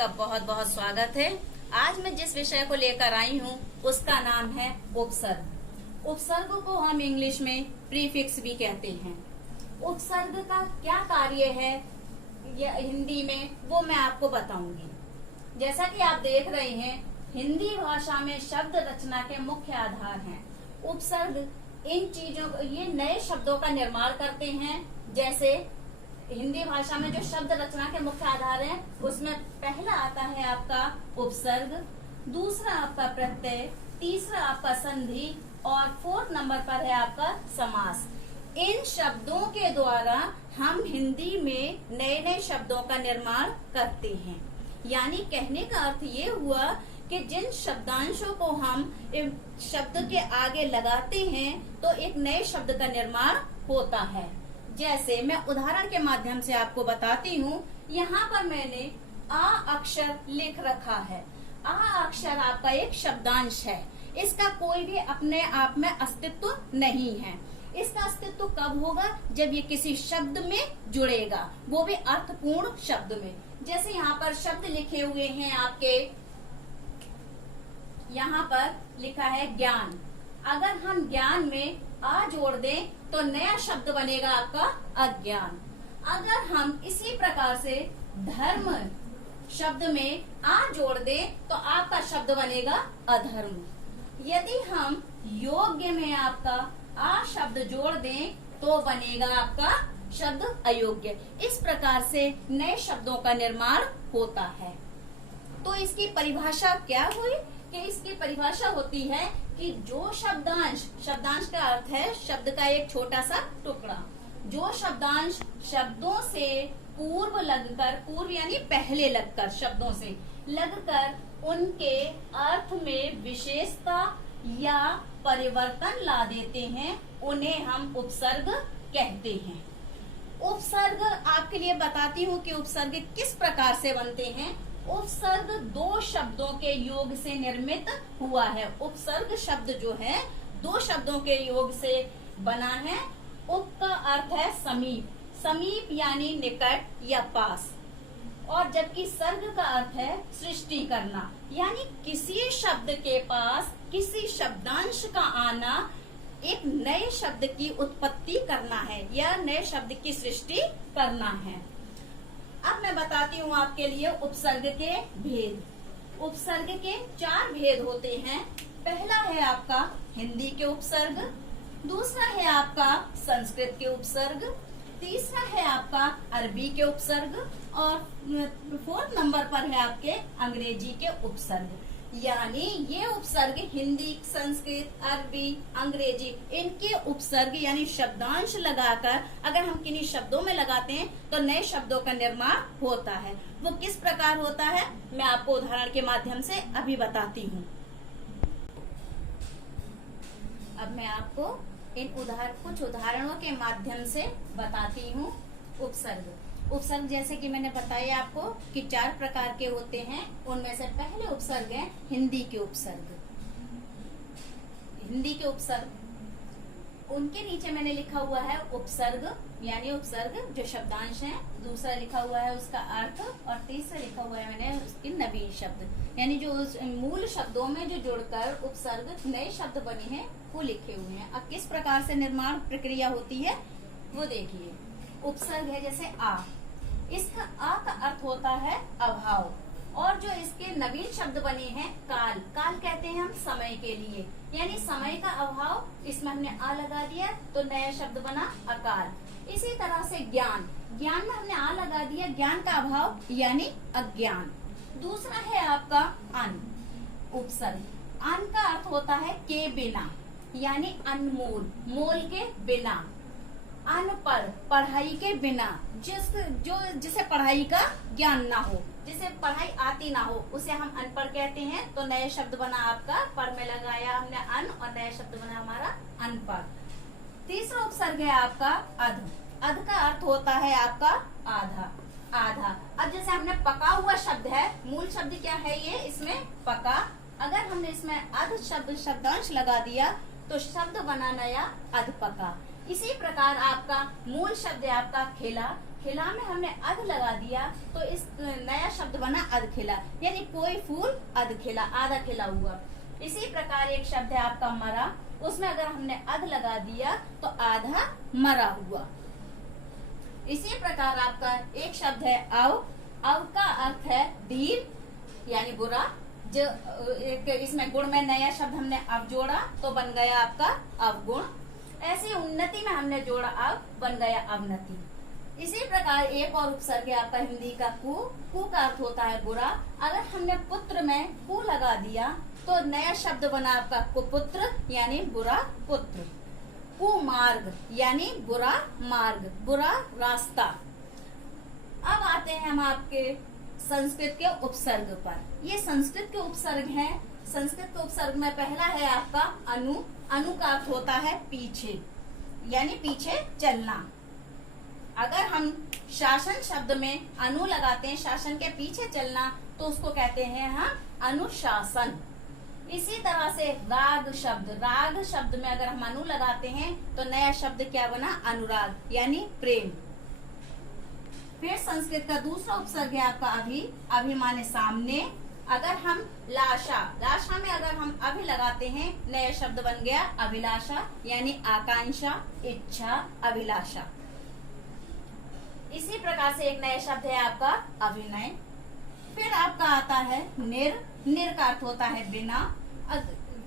आपका बहुत बहुत स्वागत है। आज मैं जिस विषय को लेकर आई हूँ उसका नाम है उपसर्ग। उपसर्ग को हम इंग्लिश में प्रीफिक्स भी कहते हैं। उपसर्ग का क्या कार्य है या हिंदी में, वो मैं आपको बताऊंगी। जैसा कि आप देख रहे हैं, हिंदी भाषा में शब्द रचना के मुख्य आधार हैं उपसर्ग। इन चीजों, ये नए शब्दों का निर्माण करते हैं। जैसे हिंदी भाषा में जो शब्द रचना के मुख्य आधार हैं, उसमें पहला आता है आपका उपसर्ग, दूसरा आपका प्रत्यय, तीसरा आपका संधि और फोर्थ नंबर पर है आपका समास। इन शब्दों के द्वारा हम हिंदी में नए नए शब्दों का निर्माण करते हैं। यानी कहने का अर्थ ये हुआ कि जिन शब्दांशों को हम शब्द के आगे लगाते हैं तो एक नए शब्द का निर्माण होता है। जैसे मैं उदाहरण के माध्यम से आपको बताती हूँ। यहाँ पर मैंने आ अक्षर लिख रखा है। आ अक्षर आपका एक शब्दांश है। इसका कोई भी अपने आप में अस्तित्व नहीं है। इसका अस्तित्व कब होगा? जब ये किसी शब्द में जुड़ेगा, वो भी अर्थपूर्ण शब्द में। जैसे यहाँ पर शब्द लिखे हुए हैं आपके, यहाँ पर लिखा है ज्ञान। अगर हम ज्ञान में आ जोड़ दें तो नया शब्द बनेगा आपका अज्ञान। अगर हम इसी प्रकार से धर्म शब्द में आ जोड़ दें तो आपका शब्द बनेगा अधर्म। यदि हम योग्य में आपका आ शब्द जोड़ दें तो बनेगा आपका शब्द अयोग्य। इस प्रकार से नए शब्दों का निर्माण होता है। तो इसकी परिभाषा क्या हुई कि इसकी परिभाषा होती है कि जो शब्दांश, शब्दांश का अर्थ है शब्द का एक छोटा सा टुकड़ा, जो शब्दांश शब्दों से पूर्व लगकर, पूर्व यानी पहले लगकर, शब्दों से लगकर उनके अर्थ में विशेषता या परिवर्तन ला देते हैं, उन्हें हम उपसर्ग कहते हैं। उपसर्ग आपके लिए बताती हूँ कि उपसर्ग किस प्रकार से बनते हैं। उपसर्ग दो शब्दों के योग से निर्मित हुआ है। उपसर्ग शब्द जो है दो शब्दों के योग से बना है। उप का अर्थ है समीप, समीप यानी निकट या पास, और जबकि सर्ग का अर्थ है सृष्टि करना, यानी किसी शब्द के पास किसी शब्दांश का आना, एक नए शब्द की उत्पत्ति करना है या नए शब्द की सृष्टि करना है। अब मैं बताती हूँ आपके लिए उपसर्ग के भेद। उपसर्ग के चार भेद होते हैं। पहला है आपका हिंदी के उपसर्ग, दूसरा है आपका संस्कृत के उपसर्ग, तीसरा है आपका अरबी के उपसर्ग और फोर्थ नंबर पर है आपके अंग्रेजी के उपसर्ग। यानी ये उपसर्ग हिंदी, संस्कृत, अरबी, अंग्रेजी, इनके उपसर्ग यानी शब्दांश लगाकर अगर हम किन्हीं शब्दों में लगाते हैं तो नए शब्दों का निर्माण होता है। वो किस प्रकार होता है मैं आपको उदाहरण के माध्यम से अभी बताती हूँ। अब मैं आपको कुछ उदाहरणों के माध्यम से बताती हूँ उपसर्ग। उपसर्ग जैसे कि मैंने बताया आपको कि चार प्रकार के होते हैं। उनमें से पहले उपसर्ग है हिंदी के उपसर्ग। हिंदी के उपसर्ग, उनके नीचे मैंने लिखा हुआ है उपसर्ग यानी उपसर्ग जो शब्दांश है, दूसरा लिखा हुआ है उसका अर्थ, और तीसरा लिखा हुआ है मैंने उसकी नवीन शब्द, यानी जो उस मूल शब्दों में जो जुड़कर उपसर्ग नए शब्द बने हैं वो लिखे हुए हैं। अब किस प्रकार से निर्माण प्रक्रिया होती है वो देखिए। उपसर्ग है जैसे आ, इसका आ का अर्थ होता है अभाव, और जो इसके नवीन शब्द बने हैं काल, काल कहते हैं हम समय के लिए, यानी समय का अभाव, इसमें हमने आ लगा दिया तो नया शब्द बना अकाल। इसी तरह से ज्ञान, ज्ञान में हमने आ लगा दिया, ज्ञान का अभाव यानी अज्ञान। दूसरा है आपका अन उपसर्ग, अन का अर्थ होता है के बिना, यानी अनमोल, मोल के बिना। अनपढ़, पढ़ाई के बिना, जिसे पढ़ाई का ज्ञान ना हो, जिसे पढ़ाई आती ना हो, उसे हम अनपढ़ कहते हैं। तो नए शब्द बना आपका, पढ़ में लगाया हमने अन और नया शब्द बना हमारा अनपढ़। तीसरा उपसर्ग है आपका अध। अध का अर्थ होता है आपका आधा, आधा। अब जैसे हमने पका हुआ शब्द है, मूल शब्द क्या है ये, इसमें पका, अगर हमने इसमें अध शब्द शब्दांश लगा दिया तो शब्द बना नया अधपका। इसी प्रकार आपका मूल शब्द है आपका खिला, खिला में हमने अध लगा दिया तो इस नया शब्द बना अधखिला, यानी कोई फूल अधखिला, आधा खिला हुआ। इसी प्रकार एक शब्द है आपका मरा, उसमें अगर हमने अध लगा दिया तो आधा मरा हुआ। इसी प्रकार आपका एक शब्द है अव, अव का अर्थ है दीर्घ यानी बुरा। जो इसमें गुण में नया शब्द हमने अव जोड़ा तो बन गया आपका अवगुण। ऐसे उन्नति में हमने जोड़ा अव, बन गया अवनति। इसी प्रकार एक और उपसर्ग है आपका हिंदी का कु, कु का अर्थ होता है बुरा। अगर हमने पुत्र में कु लगा दिया तो नया शब्द बना आपका कुपुत्र यानी बुरा पुत्र। कुमार्ग यानी बुरा मार्ग, बुरा रास्ता। अब आते हैं हम आपके संस्कृत के उपसर्ग पर। ये संस्कृत के उपसर्ग हैं। संस्कृत के उपसर्ग में पहला है आपका अनु, अनु का अर्थ होता है पीछे यानी पीछे चलना। अगर हम शासन शब्द में अनु लगाते हैं, शासन के पीछे चलना, तो उसको कहते हैं हम अनुशासन। इसी तरह से राग शब्द, राग शब्द में अगर हम अनु लगाते हैं तो नया शब्द क्या बना, अनुराग यानी प्रेम। फिर संस्कृत का दूसरा उपसर्ग है आपका अभि, अभि माने सामने। अगर हम लाशा, लाशा में अगर हम अभि लगाते हैं नया शब्द बन गया अभिलाषा यानी आकांक्षा, इच्छा, अभिलाषा। इसी प्रकार से एक नया शब्द है आपका अभिनय। फिर आपका आता है निर, निर का अर्थ होता है बिना।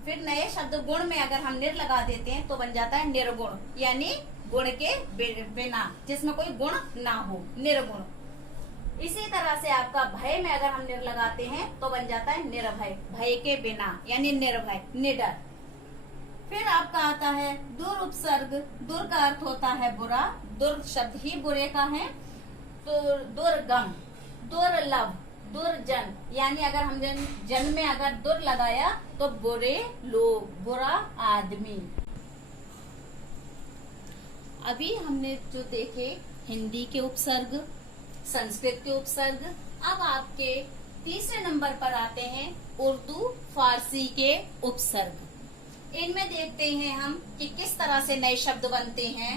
फिर नए शब्द गुण में अगर हम निर लगा देते हैं तो बन जाता है निर्गुण यानी गुण के बिना, जिसमें कोई गुण ना हो, निर्गुण। इसी तरह से आपका भय में अगर हम निर लगाते हैं तो बन जाता है निर्भय, भय के बिना यानी निर्भय, निडर। फिर आपका आता है दुर उपसर्ग, दुर का अर्थ होता है बुरा, दुर शब्द ही बुरे का है। तो दुर्गम, दुर्लभ, दुर्जन यानी अगर हम जन में अगर दुर लगाया तो बुरे लोग, बुरा आदमी। अभी हमने जो देखे हिंदी के उपसर्ग, संस्कृत के उपसर्ग। अब आपके तीसरे नंबर पर आते हैं उर्दू फारसी के उपसर्ग। इनमें देखते हैं हम कि किस तरह से नए शब्द बनते हैं।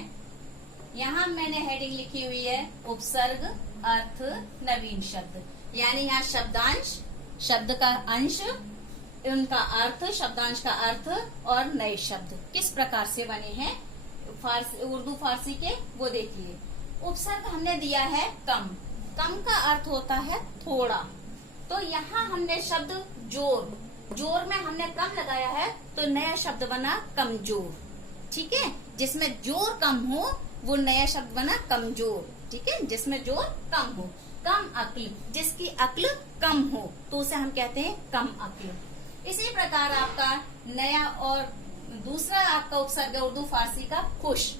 यहाँ मैंने हेडिंग लिखी हुई है उपसर्ग अर्थ नवीन शब्द, यानी यहाँ शब्दांश, शब्द का अंश, उनका अर्थ, शब्दांश का अर्थ और नए शब्द किस प्रकार से बने हैं उर्दू फारसी के, वो देखिए। उपसर्ग हमने दिया है कम, कम का अर्थ होता है थोड़ा। तो यहाँ हमने शब्द जोर, जोर में हमने कम लगाया है तो नया शब्द बना कमजोर। ठीक है, जिसमें जोर कम हो वो नया शब्द बना कमजोर। ठीक है, जिसमें जोर कम हो। कम अक्ल, जिसकी अक्ल कम हो तो उसे हम कहते हैं कम अक्ल। इसी प्रकार आपका नया और दूसरा आपका उपसर्ग है उर्दू फारसी का खुश।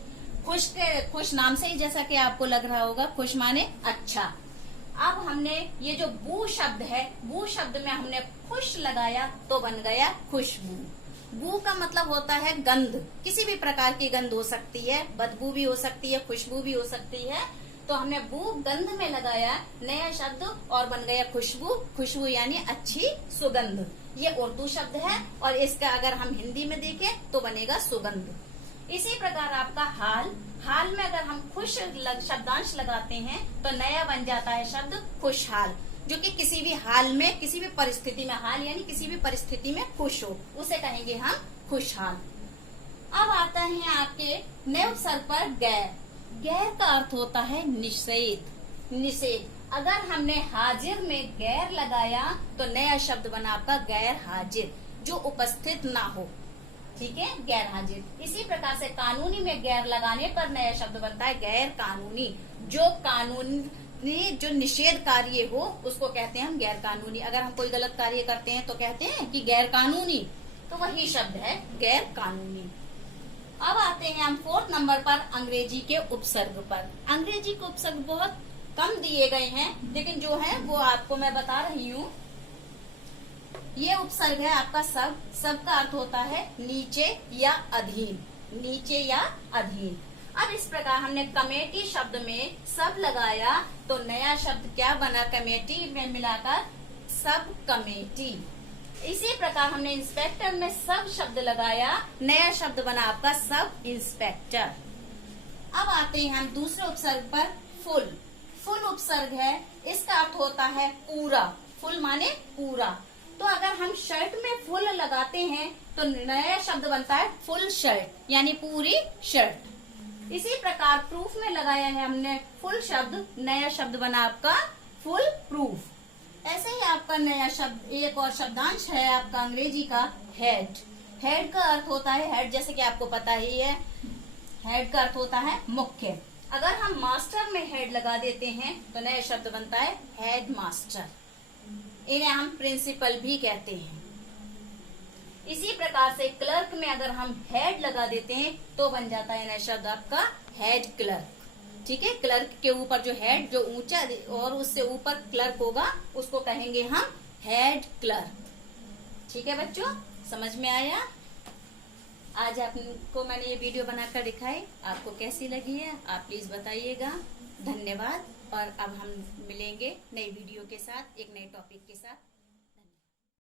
खुश के, खुश नाम से ही जैसा कि आपको लग रहा होगा, खुश माने अच्छा। अब हमने ये जो बू शब्द है, बू शब्द में हमने खुश लगाया तो बन गया खुशबू। बू का मतलब होता है गंध, किसी भी प्रकार की गंध हो सकती है, बदबू भी हो सकती है, खुशबू भी हो सकती है। तो हमने बू गंध में लगाया नया शब्द और बन गया खुशबू। खुशबू यानी अच्छी सुगंध। ये उर्दू शब्द है और इसका अगर हम हिंदी में देखें तो बनेगा सुगंध। इसी प्रकार आपका हाल, हाल में अगर हम खुश शब्दांश लगाते हैं तो नया बन जाता है शब्द खुशहाल, जो कि किसी भी हाल में, किसी भी परिस्थिति में, हाल यानी किसी भी परिस्थिति में खुश हो, उसे कहेंगे हम खुशहाल। अब आता है आपके नए उपसर्ग पर गैर। गैर का अर्थ होता है निषेध, निषेध। अगर हमने हाजिर में गैर लगाया तो नया शब्द बना आपका गैर हाजिर, जो उपस्थित ना हो। ठीक है, गैर हाजिर। इसी प्रकार से कानूनी में गैर लगाने पर नया शब्द बनता है गैर कानूनी। जो कानूनी, जो निषेध कार्य हो उसको कहते हैं हम गैर कानूनी। अगर हम कोई गलत कार्य करते हैं तो कहते हैं कि गैर कानूनी, तो वही शब्द है गैर कानूनी। अब आते हैं हम 4th नंबर पर अंग्रेजी के उपसर्ग पर। अंग्रेजी के उपसर्ग बहुत कम दिए गए हैं, लेकिन जो है वो आपको मैं बता रही हूँ। ये उपसर्ग है आपका सब, सब का अर्थ होता है नीचे या अधीन, नीचे या अधीन। अब इस प्रकार हमने कमेटी शब्द में सब लगाया तो नया शब्द क्या बना, कमेटी में मिलाकर सब कमेटी। इसी प्रकार हमने इंस्पेक्टर में सब शब्द लगाया, नया शब्द बना आपका सब इंस्पेक्टर। अब आते हैं हम दूसरे उपसर्ग पर फुल। फुल उपसर्ग है, इसका अर्थ होता है पूरा। फुल माने पूरा। तो अगर हम शर्ट में फुल लगाते हैं तो नया शब्द बनता है फुल शर्ट, यानी पूरी शर्ट। इसी प्रकार प्रूफ में लगाया है हमने फुल शब्द, नया शब्द बना आपका फुल प्रूफ। ऐसे ही आपका नया शब्द, एक और शब्दांश है आपका अंग्रेजी का हेड। हेड का अर्थ होता है, हेड जैसे कि आपको पता ही है, हेड का अर्थ होता है मुख्य। अगर हम मास्टर में हेड लगा देते हैं तो नया शब्द बनता है हेड मास्टर। इन्हें हम प्रिंसिपल भी कहते हैं। इसी प्रकार से क्लर्क में अगर हम हेड लगा देते हैं तो बन जाता है नया शब्द आपका हेड क्लर्क। ठीक है, क्लर्क के ऊपर जो हेड, जो ऊंचा और उससे ऊपर क्लर्क होगा, उसको कहेंगे हम हेड क्लर्क। ठीक है बच्चों, समझ में आया? आज आपको मैंने ये वीडियो बनाकर दिखाई, आपको कैसी लगी है आप प्लीज बताइएगा। धन्यवाद। और अब हम मिलेंगे नई वीडियो के साथ, एक नए टॉपिक के साथ।